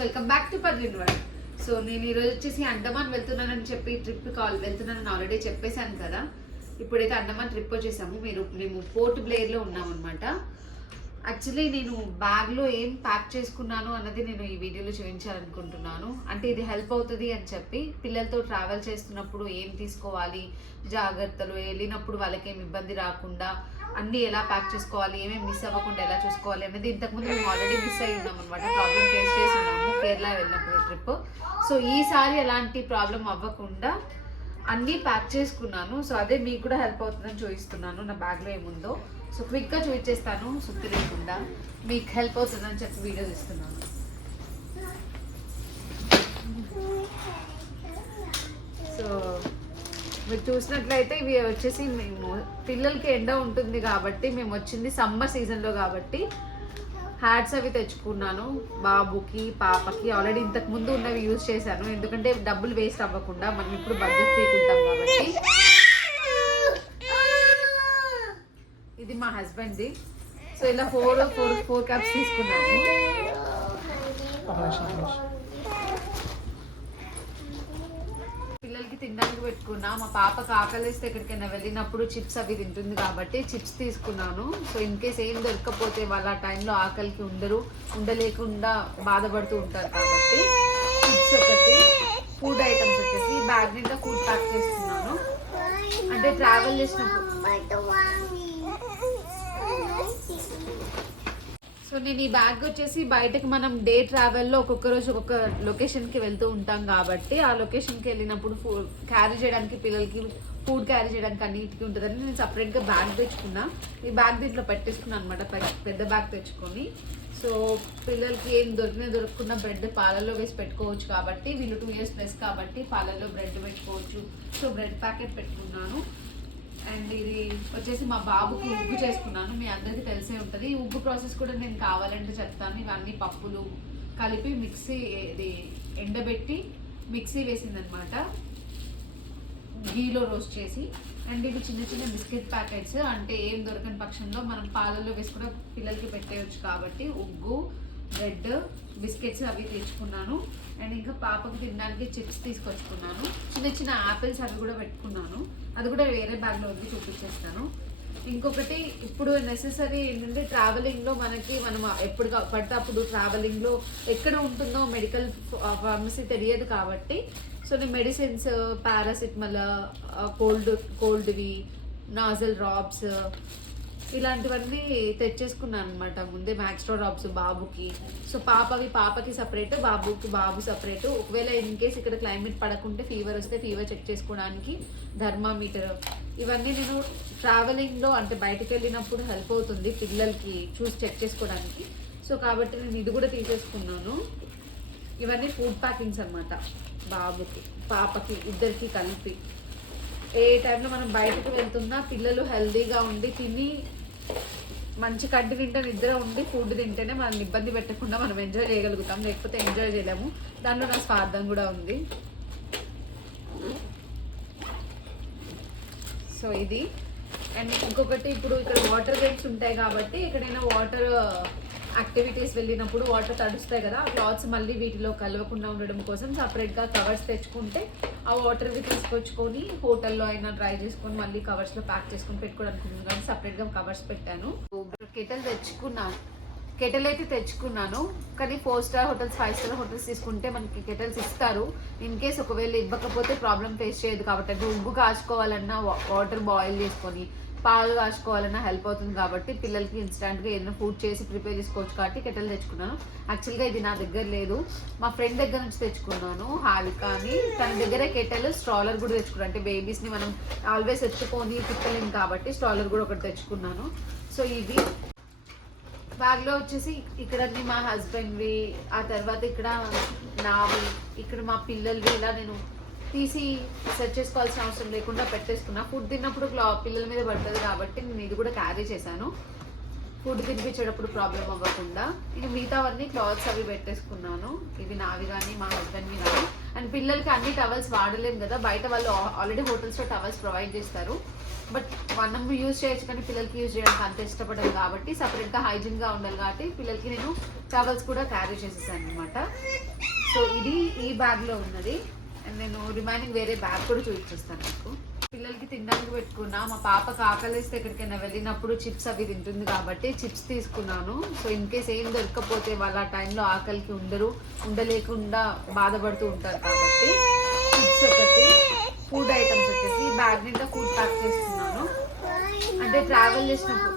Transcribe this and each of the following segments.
Welcome back to పర్లిన్ world. So నేను ఈరోజు వచ్చేసి అండమాన్ వెళ్తున్నానని చెప్పి ట్రిప్ వెళ్తున్నానని ఆల్రెడీ చెప్పేశాను కదా. ఇప్పుడైతే అండమాన్ ట్రిప్ వచ్చేసాము. మేము పోర్ట్ బ్లేర్లో ఉన్నాం అనమాట. యాక్చువల్లీ నేను బ్యాగ్లో ఏం ప్యాక్ చేసుకున్నాను అన్నది నేను ఈ వీడియోలో చూపించాలనుకుంటున్నాను. అంటే ఇది హెల్ప్ అవుతుంది అని చెప్పి, పిల్లలతో ట్రావెల్ చేస్తున్నప్పుడు ఏం తీసుకోవాలి, జాగ్రత్తలు, వెళ్ళినప్పుడు వాళ్ళకి ఏమి ఇబ్బంది రాకుండా అన్నీ ఎలా ప్యాక్ చేసుకోవాలి, ఏమేమి మిస్ అవ్వకుండా ఎలా చూసుకోవాలి అనేది ఇంతకుముందు మేము ఆల్రెడీ మిస్ అయ్యి ఉన్నాం అనమాట. ప్రాబ్లం ఫేస్ చేసి ఉన్నాము కేరళ వెళ్ళినప్పుడు ట్రిప్. సో ఈసారి ఎలాంటి ప్రాబ్లం అవ్వకుండా అన్నీ ప్యాక్ చేసుకున్నాను. సో అదే మీకు కూడా హెల్ప్ అవుతుందని చూపిస్తున్నాను నా బ్యాగ్లో ఏముందో. సో క్విక్గా చూపించేస్తాను, సుత్తి లేకుండా మీకు హెల్ప్ అవుతుందని చెప్పి వీడియోస్ ఇస్తున్నాను. సో మీరు చూసినట్లయితే ఇవి వచ్చేసి మేము పిల్లలకి ఎండ ఉంటుంది కాబట్టి మేము వచ్చింది సమ్మర్ సీజన్లో కాబట్టి హ్యాట్స్ అవి తెచ్చుకున్నాను. బాబుకి పాపకి ఆల్రెడీ ఇంతకు ముందు ఉన్నవి యూజ్ చేశాను, ఎందుకంటే డబ్బులు వేస్ట్ అవ్వకుండా. మనం ఇప్పుడు బడ్జెట్ తీసుకుంటాం కాబట్టి. ఇది మా హస్బెండ్ది. సో ఇలా ఫోర్ క్యాప్స్ తీసుకున్నాము. పిల్లలకి తినడానికి పెట్టుకున్నా. మా పాపకు ఆకలిస్తే ఎక్కడికైనా వెళ్ళినప్పుడు చిప్స్ అవి తింటుంది కాబట్టి చిప్స్ తీసుకున్నాను. సో ఇన్ కేస్ ఏం దొరకకపోతే వాళ్ళ ఆ టైంలో ఆకలికి ఉండలేకుండా బాధపడుతూ ఉంటారు కాబట్టి చిప్స్ ఒకటి. ఫుడ్ ఐటమ్స్ వచ్చేసి బ్యాగ్ నిండా ఫుడ్ ప్యాక్ చేస్తున్నాను. అంటే ట్రావెల్ చేసినప్పుడు. సో నేను ఈ బ్యాగ్ వచ్చేసి బయటకు మనం డే ట్రావెల్లో ఒక్కొక్క రోజు ఒక్కొక్క లొకేషన్కి వెళ్తూ ఉంటాం కాబట్టి ఆ లొకేషన్కి వెళ్ళినప్పుడు క్యారీ చేయడానికి, పిల్లలకి ఫుడ్ క్యారీ చేయడానికి అన్నిటికీ ఉంటుందని నేను సపరేట్గా బ్యాగ్ తెచ్చుకున్నా. ఈ బ్యాగ్ దీంట్లో పెట్టేసుకున్నాను అనమాట, పెద్ద బ్యాగ్ తెచ్చుకొని. సో పిల్లలకి ఏం దొరకకుండా బ్రెడ్ పాలల్లో వేసి పెట్టుకోవచ్చు కాబట్టి, వీళ్ళు 2 years ప్లస్ కాబట్టి పాలల్లో బ్రెడ్ పెట్టుకోవచ్చు. సో బ్రెడ్ ప్యాకెట్ పెట్టుకున్నాను. అండ్ ఇది వచ్చేసి మా బాబుకి ఉగ్గు చేసుకున్నాను. మీ అందరికీ తెలిసే ఉంటుంది. ఈ ఉగ్గు ప్రాసెస్ కూడా నేను కావాలంటే చెప్తాను. ఇవన్నీ పప్పులు కలిపి ఇది ఎండబెట్టి మిక్సీ వేసిందనమాట, గీలో రోస్ట్ చేసి. అండ్ ఇవి చిన్న చిన్న బిస్కెట్ ప్యాకెట్స్, అంటే ఏం దొరకని పక్షంలో మనం పాలల్లో వేసి కూడా పిల్లలకి పెట్టేయచ్చు కాబట్టి ఉగ్గు, బ్రెడ్, బిస్కెట్స్ అవి తెచ్చుకున్నాను. అండ్ ఇంకా పాపకు తినడానికి చిప్స్ తీసుకొచ్చుకున్నాను. చిన్న చిన్న యాపిల్స్ అవి కూడా పెట్టుకున్నాను. అది కూడా వేరే బ్యాగ్లో ఉంది, చూపించేస్తాను. ఇంకొకటి ఇప్పుడు నెసెసరీ ఏంటంటే ట్రావెలింగ్లో మనం ఎప్పుడు పడితే అప్పుడు ట్రావెలింగ్లో ఎక్కడ ఉంటుందో మెడికల్ ఫార్మసీ తెలియదు కాబట్టి, సో నేను మెడిసిన్స్, పారాసిటమాల్, కోల్డ్వి, నాజల్ డ్రాప్స్ ఇలాంటివన్నీ తెచ్చేసుకున్నాను అనమాట ముందే. మ్యాక్స్ట్రో డ్రాప్స్ బాబుకి. సో పాపకి సపరేట్, బాబు సపరేట్. ఒకవేళ ఇన్ కేస్ ఇక్కడ క్లైమేట్ పడకుంటే ఫీవర్ వస్తే ఫీవర్ చెక్ చేసుకోవడానికి థర్మామీటర్. ఇవన్నీ నేను ట్రావెలింగ్లో అంటే బయటకు వెళ్ళినప్పుడు హెల్ప్ అవుతుంది పిల్లలకి చూసి చెక్ చేసుకోవడానికి. సో కాబట్టి నేను ఇది కూడా తీసేసుకున్నాను. ఇవన్నీ ఫుడ్ ప్యాకింగ్స్ అనమాట, బాబుకి పాపకి ఇద్దరికి కలిపి. ఏ టైంలో మనం బయటకు వెళ్తున్నా పిల్లలు హెల్దీగా ఉండి తిని మంచి కంటి నిండా నిద్ర ఉండి ఫుడ్ తింటేనే మనల్ని ఇబ్బంది పెట్టకుండా మనం ఎంజాయ్ చేయగలుగుతాం, లేకపోతే ఎంజాయ్ చేయలేము. దాంట్లో నా స్వార్థం కూడా ఉంది. సో ఇది. అండ్ ఇంకొకటి, ఇప్పుడు ఇక్కడ వాటర్ గేమ్స్ ఉంటాయి కాబట్టి ఎక్కడైనా వాటర్ యాక్టివిటీస్ వెళ్ళినప్పుడు వాటర్ తడుస్తాయి కదా, ఆ క్లాత్స్ మళ్ళీ వీటిలో కలవకుండా ఉండడం కోసం సపరేట్గా కవర్స్ తెచ్చుకుంటే ఆ వాటర్వి తీసుకొచ్చుకొని హోటల్లో అయినా డ్రై చేసుకొని మళ్ళీ కవర్స్లో ప్యాక్ చేసుకొని పెట్టుకోవడానికి ఉంటుంది కానీ సపరేట్గా కవర్స్ పెట్టాను. కెటల్ అయితే తెచ్చుకున్నాను, కానీ 4 star హోటల్స్, 5 star హోటల్స్ తీసుకుంటే మనకి కెటల్స్ ఇస్తారు. ఇన్ కేస్ ఒకవేళ ఇవ్వకపోతే ప్రాబ్లం ఫేస్ చేయదు కాబట్టి, అంటే ఉగ్గు కాచుకోవాలన్నా వాటర్ బాయిల్ చేసుకొని, పాలు కాచుకోవాలన్నా హెల్ప్ అవుతుంది కాబట్టి, పిల్లలకి ఇన్స్టాంట్గా ఏదైనా ఫుడ్ చేసి ప్రిపేర్ చేసుకోవచ్చు కాబట్టి కెటల్ తెచ్చుకున్నాను. యాక్చువల్గా ఇది నా దగ్గర లేదు, మా ఫ్రెండ్ దగ్గర నుంచి తెచ్చుకున్నాను, హాలిక అని. తన దగ్గరే కెటల్, స్ట్రాలర్ కూడా తెచ్చుకున్నాను. అంటే బేబీస్ని మనం ఆల్వేస్ ఎత్తుకొని తిప్పలేము కాబట్టి స్ట్రాలర్ కూడా ఒకటి తెచ్చుకున్నాను. సో ఇది బ్యాగ్లో వచ్చేసి ఇక్కడ మా హస్బెండ్వి, ఆ తర్వాత ఇక్కడ నావి, ఇక్కడ మా పిల్లలవి. ఇలా నేను తీసి సెట్ చేసుకోవాల్సిన అవసరం లేకుండా పెట్టేసుకున్నా. ఫుడ్ తిన్నప్పుడు పిల్లల మీద పడుతుంది కాబట్టి నేను ఇది కూడా క్యారీ చేశాను. ఫుడ్ తినిపించేటప్పుడు ప్రాబ్లం అవ్వకుండా. ఇక మిగతావన్నీ క్లాత్స్ అవి పెట్టేసుకున్నాను. ఇవి నావి కానీ మా హస్బెండ్వి కానీ. అండ్ పిల్లలకి అన్ని టవల్స్ వాడలేము కదా, బయట వాళ్ళు ఆల్రెడీ హోటల్స్లో టవల్స్ ప్రొవైడ్ చేస్తారు. బట్ మనం యూజ్ చేయొచ్చు కానీ పిల్లలకి యూజ్ చేయడానికి అంత ఇష్టపడదు కాబట్టి సపరేట్గా హైజీన్గా ఉండాలి కాబట్టి పిల్లలకి నేను టవల్స్ కూడా క్యారీ చేసేసాను అనమాట. సో ఇది ఈ బ్యాగ్లో ఉన్నది. అండ్ నేను రిమైనింగ్ వేరే బ్యాగ్ కూడా చూపించేస్తాను మీకు. పిల్లలకి తినడానికి పెట్టుకున్నా. మా పాపకు ఆకలిస్తే ఎక్కడికైనా వెళ్ళినప్పుడు చిప్స్ అవి తింటుంది కాబట్టి చిప్స్ తీసుకున్నాను. సో ఇన్ కేస్ ఏం దొరకకపోతే వాళ్ళ ఆ టైంలో ఆకలికి ఉండలేకుండా బాధపడుతూ ఉంటారు కాబట్టి చిప్స్ ఒకటి, ఫుడ్ ఐటమ్స్ వచ్చేసి బ్యాగ్ నిండా ఫుడ్ ప్యాక్ చేస్తున్నాను. అంటే ట్రావెల్ చేసినప్పుడు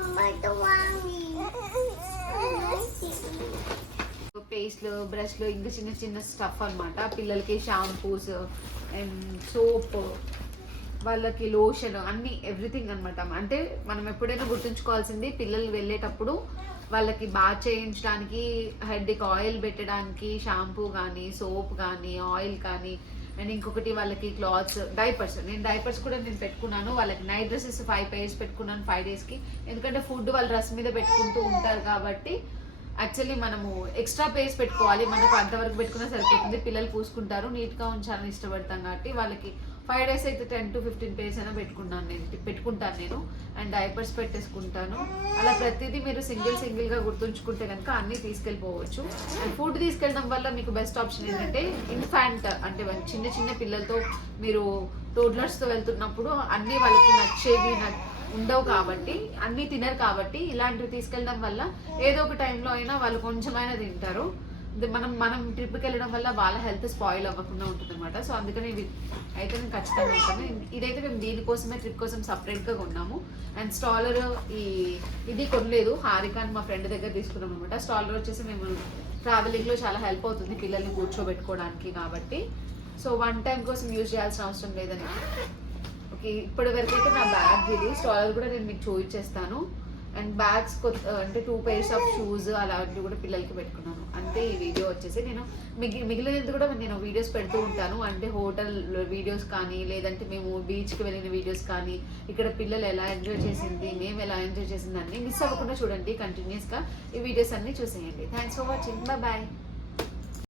పేస్ట్లు, బ్రష్లు, ఇంకా చిన్న చిన్న స్టఫ్ అనమాట. పిల్లలకి షాంపూస్ అండ్ సోప్, వాళ్ళకి లోషన్, అన్ని ఎవ్రీథింగ్ అనమాట. అంటే మనం ఎప్పుడైనా గుర్తుంచుకోవాల్సింది పిల్లలు వెళ్ళేటప్పుడు వాళ్ళకి బాత్ చేయించడానికి, హెడ్కి ఆయిల్ పెట్టడానికి షాంపూ కానీ, సోప్ కానీ, ఆయిల్ కానీ, అండ్ ఇంకొకటి వాళ్ళకి క్లాత్స్, డైపర్స్. నేను డైపర్స్ కూడా నేను పెట్టుకున్నాను. వాళ్ళకి నైట్ డ్రెస్సెస్ 5 pairs పెట్టుకున్నాను 5 daysకి. ఎందుకంటే ఫుడ్ వాళ్ళు డ్రెస్ మీద పెట్టుకుంటూ ఉంటారు కాబట్టి యాక్చువల్లీ మనము ఎక్స్ట్రా పేస్ పెట్టుకోవాలి. మనకు అంతవరకు పెట్టుకున్నా సరిపోతుంది. పిల్లలు పూసుకుంటారు, నీట్గా ఉంచాలని ఇష్టపడతాం కాబట్టి వాళ్ళకి 5 days అయితే 10 to 15 pairs అయినా పెట్టుకుంటాను నేను. అండ్ డైపర్స్ పెట్టేసుకుంటాను. అలా ప్రతిదీ మీరు సింగిల్గా గుర్తుంచుకుంటే కనుక అన్నీ తీసుకెళ్ళిపోవచ్చు. అండ్ ఫుడ్ తీసుకెళ్ళడం వల్ల మీకు బెస్ట్ ఆప్షన్ ఏంటంటే ఇన్ఫాంట్, అంటే చిన్న చిన్న పిల్లలతో మీరు టోడ్లర్స్తో వెళ్తున్నప్పుడు అన్నీ వాళ్ళకి నచ్చేవి ఉండవు కాబట్టి, అన్నీ తినరు కాబట్టి ఇలాంటివి తీసుకెళ్ళడం వల్ల ఏదో ఒక టైంలో అయినా వాళ్ళు కొంచెమైనా తింటారు. మనం ట్రిప్కి వెళ్ళడం వల్ల వాళ్ళ హెల్త్ స్పాయిల్ అవ్వకుండా ఉంటుంది అనమాట. సో అందుకని ఇవి అయితే నేను ఖచ్చితంగా ఉంటాను. ఇదైతే మేము దీనికోసమే ట్రిప్ కోసం సపరేట్గా కొన్నాము. అండ్ స్టాలర్ ఇది కొనలేదు, హారికాని మా ఫ్రెండ్ దగ్గర తీసుకున్నాం అనమాట. స్టాలర్ వచ్చేసి మేము ట్రావెలింగ్లో చాలా హెల్ప్ అవుతుంది పిల్లల్ని కూర్చోబెట్టుకోవడానికి కాబట్టి. సో 1 time కోసం యూజ్ చేయాల్సిన అవసరం లేదని. ఓకే, ఇప్పటి వరకు అయితే నా బ్యాగ్ ఇది. స్టాలర్ కూడా నేను మీకు చూపించేస్తాను. అండ్ బ్యాగ్స్ అంటే 2 pairs ఆఫ్ షూస్ అలాంటివి కూడా పిల్లలకి పెట్టుకున్నాను. అంటే ఈ వీడియో వచ్చేసి నేను మిగిలినది కూడా నేను వీడియోస్ పెడుతూ ఉంటాను. అంటే హోటల్ వీడియోస్ కానీ, లేదంటే మేము బీచ్కి వెళ్ళిన వీడియోస్ కానీ, ఇక్కడ పిల్లలు ఎలా ఎంజాయ్ చేసింది, మేము ఎలా ఎంజాయ్ చేసింది అన్నీ మిస్ అవ్వకుండా చూడండి. కంటిన్యూస్గా ఈ వీడియోస్ అన్నీ చూసేయండి. Thanks for watching. బాయ్.